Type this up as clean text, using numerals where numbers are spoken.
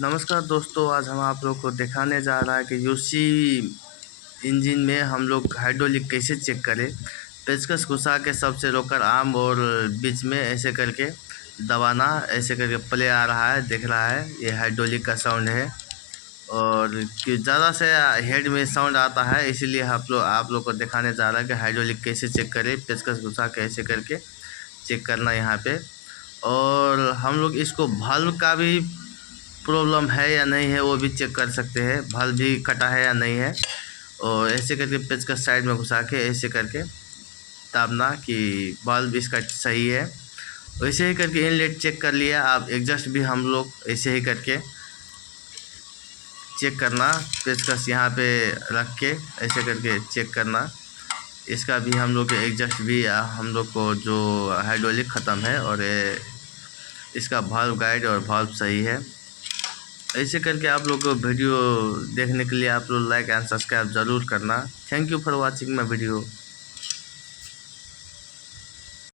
नमस्कार दोस्तों, आज हम आप लोग को दिखाने जा रहा है कि यूसी इंजन में हम लोग हाइड्रोलिक कैसे चेक करें। पेचकस घुसा के सबसे रोकर आर्म और बीच में ऐसे करके दबाना, ऐसे करके प्ले आ रहा है, दिख रहा है। ये हाइड्रोलिक का साउंड है और कि ज़्यादा से हेड में साउंड आता है, इसीलिए आप लोग को दिखाने जा रहा है कि हाइड्रोलिक कैसे चेक करें। पेचकस घुसा के ऐसे करके चेक करना यहाँ पे। और हम लोग इसको वाल्व का भी प्रॉब्लम है या नहीं है वो भी चेक कर सकते हैं, वाल्व भी कटा है या नहीं है। और ऐसे करके पेचकस साइड में घुसा के ऐसे करके दाबना कि वाल्व इसका सही है। वैसे ही करके इनलेट चेक कर लिया। आप एग्जॉस्ट भी हम लोग ऐसे ही करके चेक करना, पेचकस यहाँ पे रख के ऐसे करके चेक करना। इसका भी हम लोग एग्जॉस्ट भी हम लोग को जो हाइड्रोलिक ख़त्म है और इसका वाल्व गाइड और वाल्व सही है। ऐसे करके आप लोग को वीडियो देखने के लिए आप लोग लाइक एंड सब्सक्राइब ज़रूर करना। Thank you for watching my video.